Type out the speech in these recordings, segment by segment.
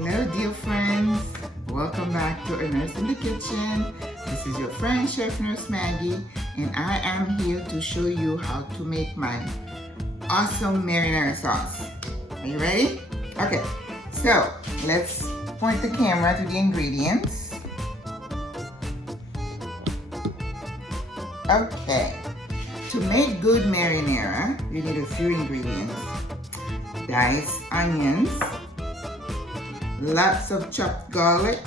Hello dear friends, welcome back to A Nurse in the Kitchen. This is your friend Chef Nurse Maggie, and I am here to show you how to make my awesome marinara sauce. Are you ready? Okay, so let's point the camera to the ingredients. Okay, to make good marinara, you need a few ingredients. Diced onions, lots of chopped garlic,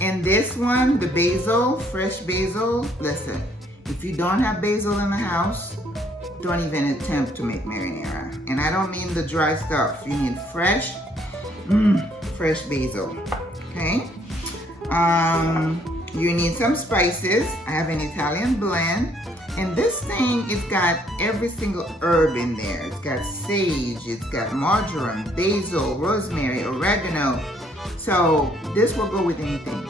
and this one, the basil, fresh basil. Listen, if you don't have basil in the house, don't even attempt to make marinara. And I don't mean the dry stuff. You need fresh basil. Okay. You need some spices. I have an Italian blend. And this thing, it's got every single herb in there. It's got sage, it's got marjoram, basil, rosemary, oregano. So this will go with anything.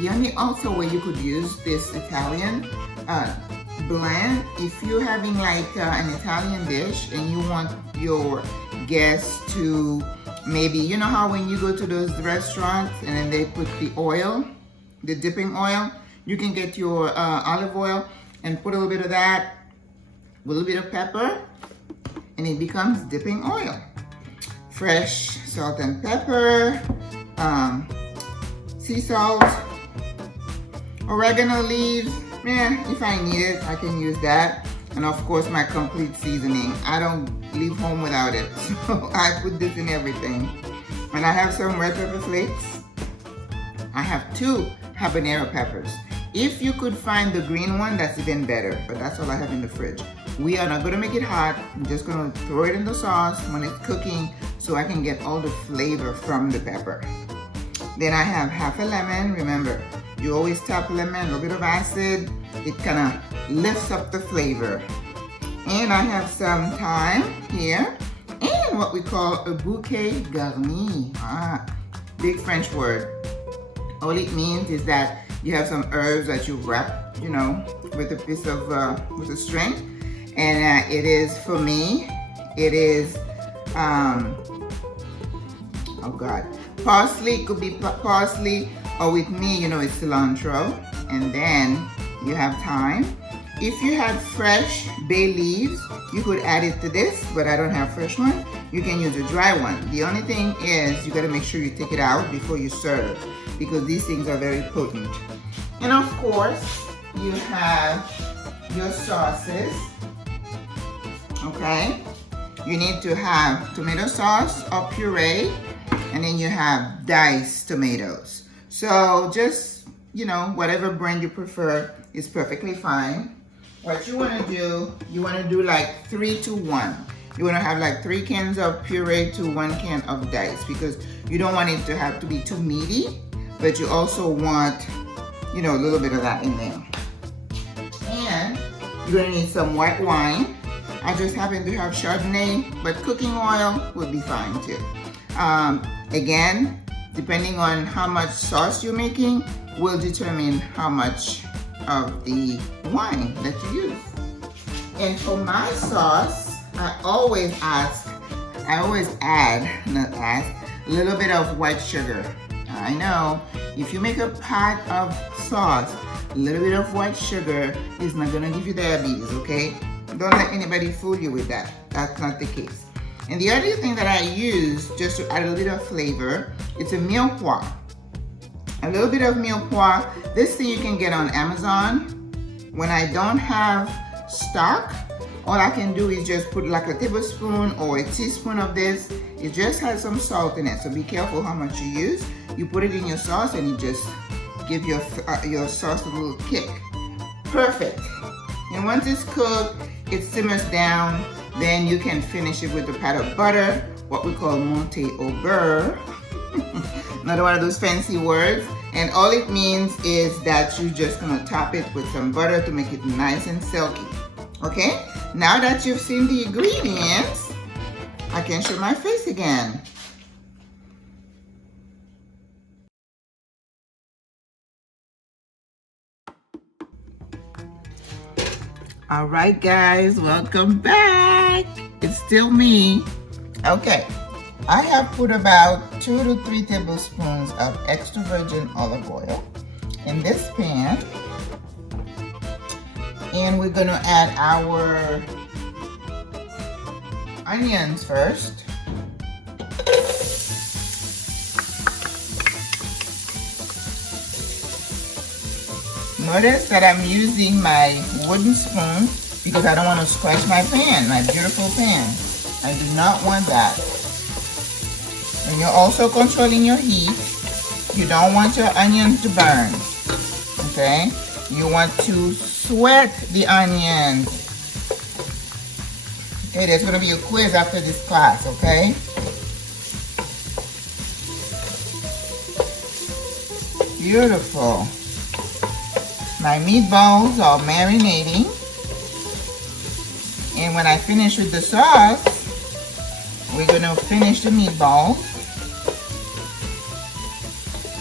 The only also way you could use this Italian blend, if you're having like an Italian dish and you want your guests to maybe, you know how when you go to those restaurants and then they put the oil, the dipping oil, you can get your olive oil and put a little bit of that, a little bit of pepper, and it becomes dipping oil. Fresh salt and pepper, sea salt, oregano leaves. Yeah, if I need it, I can use that. And of course, my complete seasoning. I don't leave home without it. So I put this in everything. And I have some red pepper flakes. I have 2 habanero peppers. If you could find the green one, that's even better, but that's all I have in the fridge. We are not gonna make it hot. I'm just gonna throw it in the sauce when it's cooking so I can get all the flavor from the pepper. Then I have half a lemon. Remember, you always tap lemon, a little bit of acid. It kinda lifts up the flavor. And I have some thyme here, and what we call a bouquet garni. Big French word. All it means is that you have some herbs that you wrap, you know, with a piece of, with a string. And it is, for me, it is, oh God, parsley, could be parsley, or with me, you know, it's cilantro. And then you have thyme. If you had fresh bay leaves, you could add it to this, but I don't have fresh one. You can use a dry one. The only thing is you gotta make sure you take it out before you serve, because these things are very potent. And of course, you have your sauces, okay? You need to have tomato sauce or puree, and then you have diced tomatoes. So just, you know, whatever brand you prefer is perfectly fine. What you wanna do, you wanna do like 3 to 1. You wanna have like 3 cans of puree to 1 can of diced, because you don't want it to have to be too meaty, but you also want, you know, a little bit of that in there. And you're gonna need some white wine. I just happen to have Chardonnay, but cooking oil would be fine too. Again, depending on how much sauce you're making, will determine how much of the wine that you use. And for my sauce, I always add a little bit of white sugar. I know, if you make a pot of sauce, a little bit of white sugar is not gonna give you diabetes, okay? Don't let anybody fool you with that. That's not the case. And the other thing that I use, just to add a little bit of flavor, it's a mirepoix. A little bit of mirepoix. This thing you can get on Amazon. When I don't have stock, all I can do is just put like a tablespoon or a teaspoon of this. It just has some salt in it, so be careful how much you use. You put it in your sauce and you just give your sauce a little kick. Perfect. And once it's cooked, it simmers down. Then you can finish it with a pat of butter, what we call monte au beurre. Another one of those fancy words. And all it means is that you're just gonna top it with some butter to make it nice and silky. Okay? Now that you've seen the ingredients, I can show my face again. All right, guys, welcome back. It's still me. Okay, I have put about 2 to 3 tablespoons of extra virgin olive oil in this pan. And we're going to add our onions first. Notice that I'm using my wooden spoon because I don't want to scratch my pan, my beautiful pan. I do not want that. And you're also controlling your heat. You don't want your onions to burn. Okay? You want to sweat the onions. Okay, there's going to be a quiz after this class, okay? Beautiful. My meatballs are marinating. And when I finish with the sauce, we're going to finish the meatballs.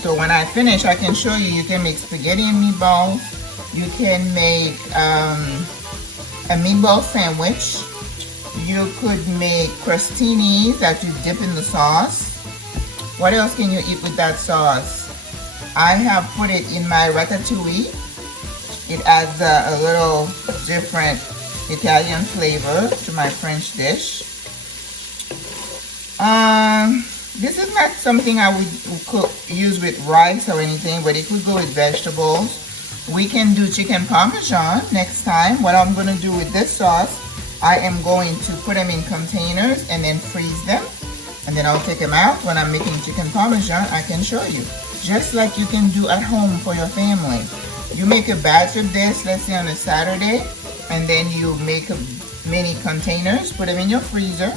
So when I finish, I can show you, you can make spaghetti and meatballs. You can make a meatball sandwich. You could make crostinis that you dip in the sauce. What else can you eat with that sauce? I have put it in my ratatouille. It adds a little different Italian flavor to my French dish. This is not something I would use with rice or anything, but it could go with vegetables. We can do chicken parmesan next time. What I'm going to do with this sauce, I am going to put them in containers and then freeze them. And then I'll take them out. When I'm making chicken parmesan, I can show you. Just like you can do at home for your family. You make a batch of this, let's say on a Saturday, and then you make mini containers, put them in your freezer.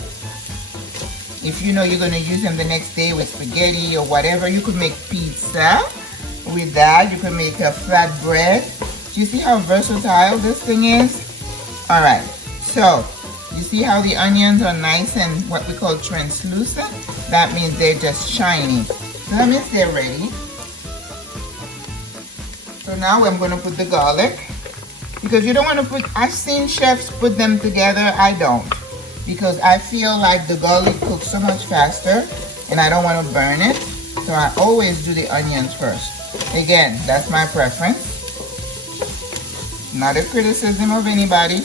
If you know you're going to use them the next day with spaghetti or whatever, you could make pizza with that. You could make a flatbread. Do you see how versatile this thing is? Alright, so you see how the onions are nice and what we call translucent? That means they're just shiny. So that means they're ready. So now I'm going to put the garlic. Because you don't want to put, I've seen chefs put them together. I don't. Because I feel like the garlic cooks so much faster and I don't want to burn it. So I always do the onions first. Again, that's my preference. Not a criticism of anybody.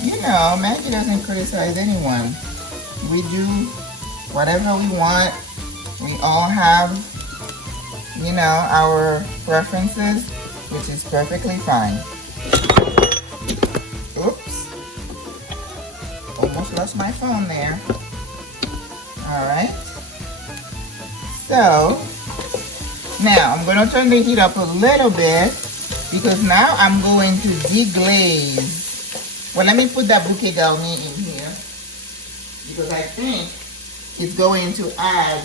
You know, Maggie doesn't criticize anyone. We do whatever we want. We all have, you know, our preferences, which is perfectly fine. Oops. Almost lost my phone there. Alright. So, now I'm going to turn the heat up a little bit because now I'm going to deglaze. Well, let me put that bouquet garni in here because I think it's going to add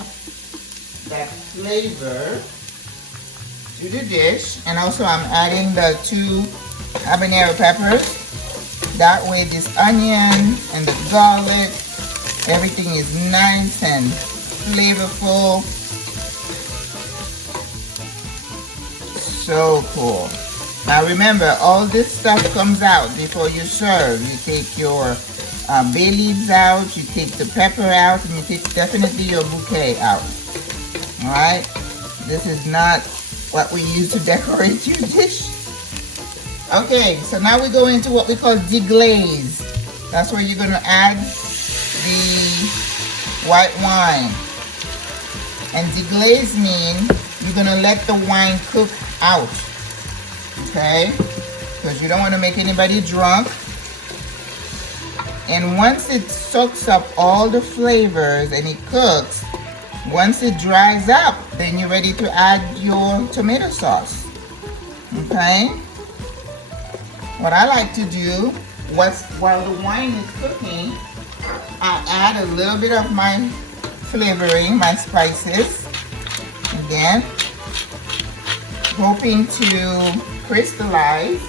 that flavor to the dish. And also I'm adding the 2 habanero peppers. That way this onion and the garlic, everything is nice and flavorful. So cool. Now remember, all this stuff comes out before you serve. You take your bay leaves out, you take the pepper out, and you take definitely your bouquet out. Alright? This is not what we use to decorate your dish. Okay, so now we go into what we call deglaze. That's where you're going to add the white wine. And deglaze means you're going to let the wine cook out. Okay? Because you don't want to make anybody drunk. And once it soaks up all the flavors and it cooks, once it dries up, then you're ready to add your tomato sauce. Okay? What I like to do, while the wine is cooking, I add a little bit of my flavoring, my spices. Again, hoping to crystallize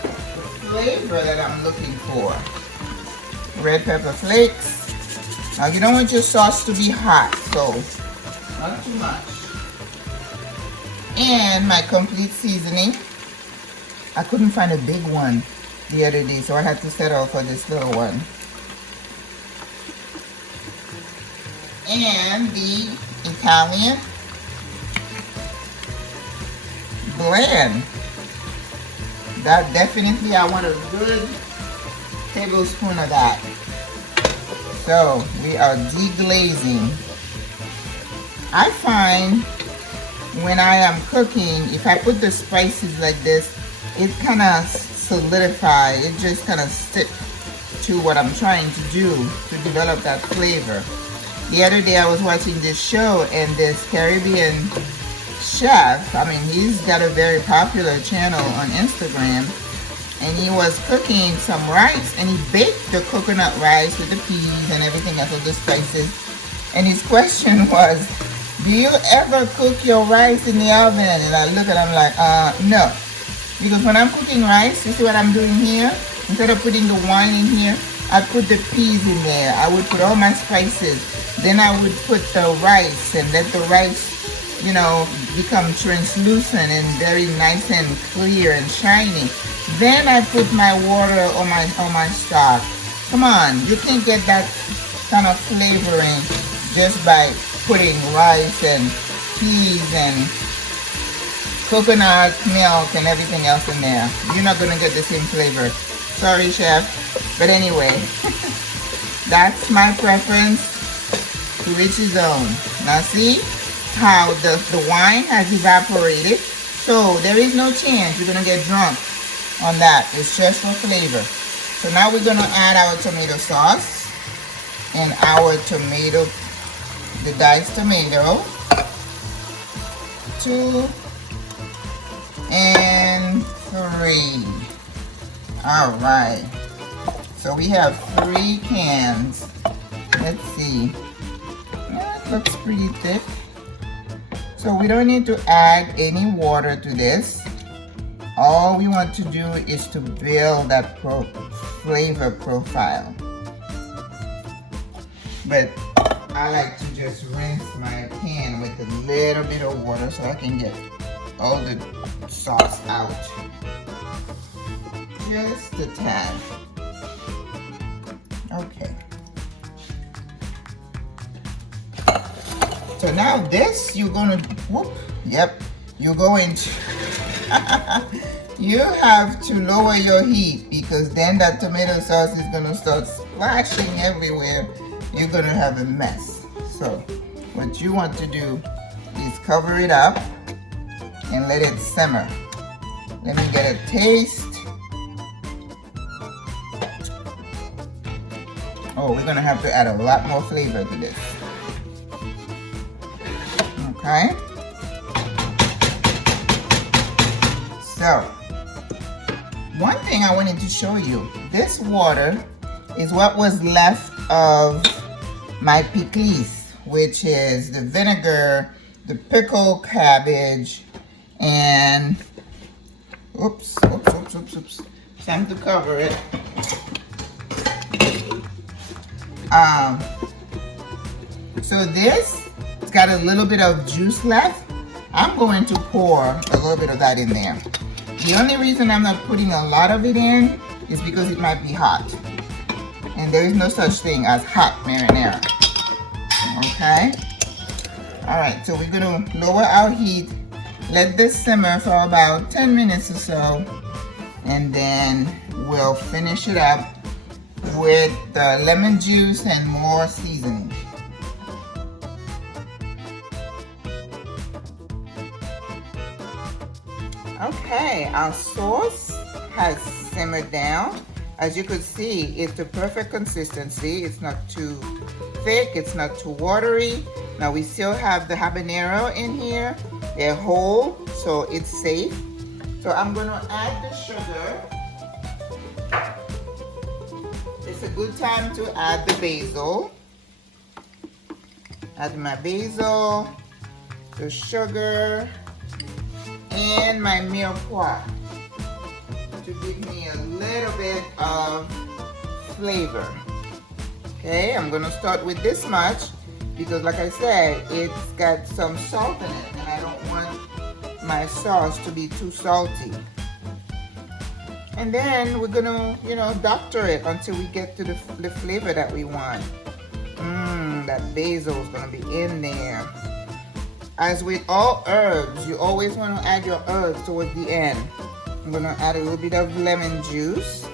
the flavor that I'm looking for. Red pepper flakes. Now you don't want your sauce to be hot, so not too much. And my complete seasoning. I couldn't find a big one the other day, so I had to settle for this little one. and the Italian blend. That definitely, I want a good tablespoon of that. So we are deglazing. I find when I am cooking, if I put the spices like this, it kind of solidifies. It just kind of sticks to what I'm trying to do to develop that flavor. The other day I was watching this show, and this Caribbean chef, I mean, he's got a very popular channel on Instagram, and he was cooking some rice, and he baked the coconut rice with the peas and everything else with the spices. And his question was, do you ever cook your rice in the oven? And I look at him like, no. Because when I'm cooking rice, you see what I'm doing here? Instead of putting the wine in here, I put the peas in there. I would put all my spices. Then I would put the rice and let the rice, you know, become translucent and very nice and clear and shiny. Then I put my water on my stock. Come on, you can't get that kind of flavoring just by putting rice and peas and coconut milk and everything else in there. You're not gonna get the same flavor. Sorry, chef. But anyway, that's my preference. To each his own. Now see how the wine has evaporated. So there is no chance you're gonna get drunk on that. It's just for flavor. So now we're gonna add our tomato sauce and our tomato, the diced tomato, 2 and 3. All right. So we have 3 cans. Let's see. That looks pretty thick. So we don't need to add any water to this. All we want to do is to build that flavor profile. But I like to just rinse my pan with a little bit of water so I can get all the sauce out. Just a tad. Okay. So now this, you're gonna, you're going to, you have to lower your heat, because then that tomato sauce is gonna start splashing everywhere. You're gonna have a mess. So what you want to do is cover it up and let it simmer. Let me get a taste. Oh, we're gonna have to add a lot more flavor to this. Okay. So, one thing I wanted to show you. This water is what was left of my pickles, which is the vinegar, the pickled cabbage, and oops. Time to cover it. So this, it's got a little bit of juice left. I'm going to pour a little bit of that in there. The only reason I'm not putting a lot of it in is because it might be hot. And there is no such thing as hot marinara. Okay? Alright, so we're going to lower our heat. Let this simmer for about 10 minutes or so. And then we'll finish it up with the lemon juice and more seasoning. Okay, our sauce has simmered down. As you could see, it's the perfect consistency. It's not too thick, it's not too watery. Now we still have the habanero in here. They're whole, so it's safe. So I'm gonna add the sugar. It's a good time to add the basil. Add my basil, the sugar, and my mirepoix to give me a little bit of flavor. Okay, I'm gonna start with this much because, like I said, it's got some salt in it, and I don't want my sauce to be too salty. And then we're gonna, doctor it until we get to the flavor that we want. That basil is gonna be in there. As with all herbs, you always want to add your herbs towards the end. I'm gonna add a little bit of lemon juice.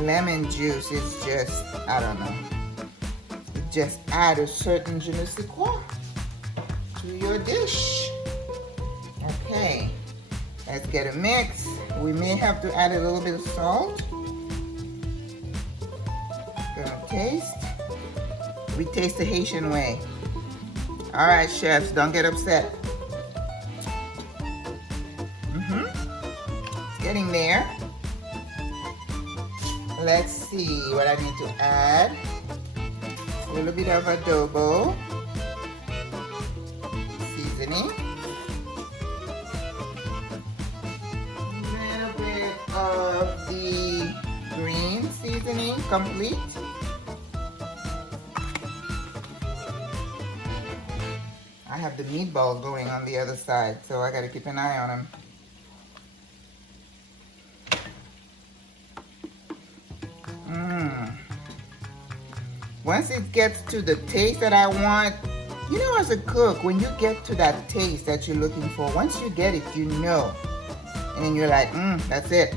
Lemon juice is just, I don't know, it just adds a certain je ne sais quoi to your dish. Okay, let's get a mix. We may have to add a little bit of salt. Gonna taste. We taste the Haitian way. All right, chefs, don't get upset. It's getting there. Let's see what I need to add. A little bit of adobo seasoning. A little bit of the green seasoning, complete. I have the meatballs going on the other side, so I gotta keep an eye on them. Once it gets to the taste that I want, you know, as a cook, when you get to that taste that you're looking for, once you get it, you know. And then you're like, that's it.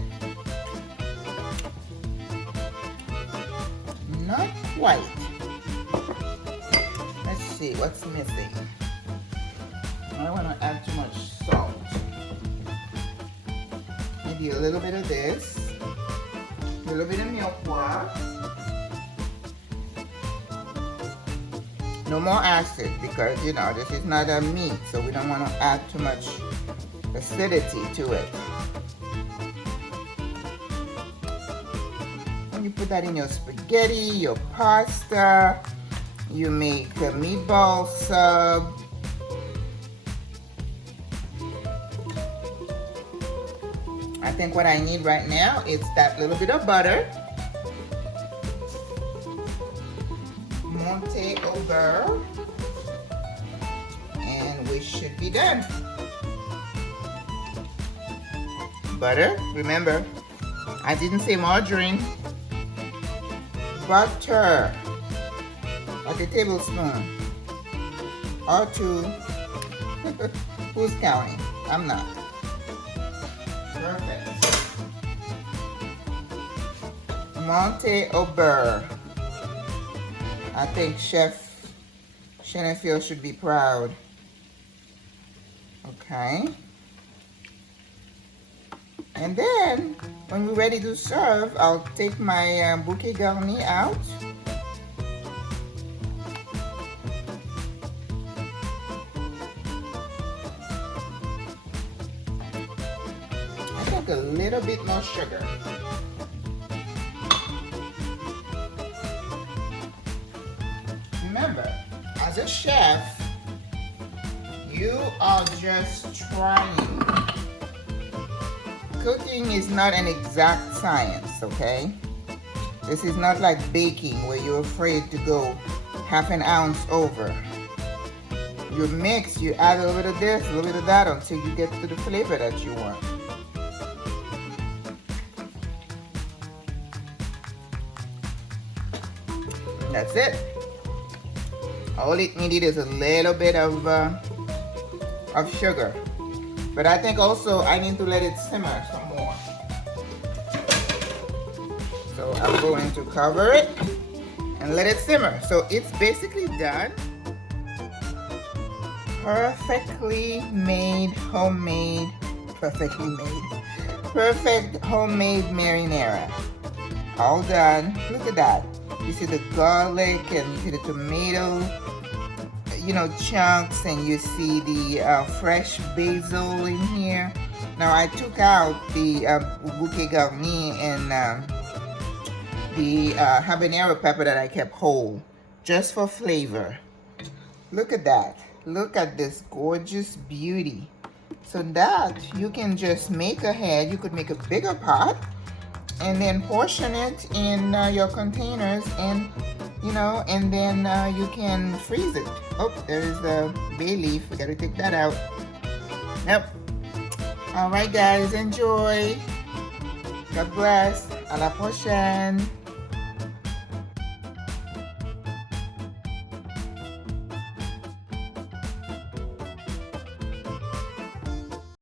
Not quite. Let's see, what's missing? I don't want to add too much salt. Maybe a little bit of this. A little bit of mirepoix. No more acid because, you know, this is not a meat, so we don't want to add too much acidity to it. And you put that in your spaghetti, your pasta, you make a meatball sub. I think what I need right now is that little bit of butter. Monte au beurre. And we should be done. Butter, remember, I didn't say margarine. Butter, like a tablespoon or two. Who's counting? I'm not. Perfect. Monte au beurre. I think Chef Chenefield should be proud. Okay. And then, when we're ready to serve, I'll take my bouquet garni out. I think a little bit more sugar. Remember, as a chef, you are just trying. Cooking is not an exact science, okay? This is not like baking where you're afraid to go half an ounce over. You mix, you add a little bit of this, a little bit of that until you get to the flavor that you want. And that's it. All it needed is a little bit of sugar. But I think also I need to let it simmer some more. So I'm going to cover it and let it simmer. So it's basically done. Perfectly made, homemade, perfect homemade marinara. All done. Look at that. You see the garlic and you see the tomato, you know, chunks, and you see the fresh basil in here. Now I took out the bouquet garni and the habanero pepper that I kept whole, just for flavor. Look at that. Look at this gorgeous beauty. So that you can just make ahead. You could make a bigger pot and then portion it in your containers, and you know, and then you can freeze it. Oh, there's the bay leaf. We gotta take that out. Yep. All right, guys, enjoy. God bless. À la prochaine.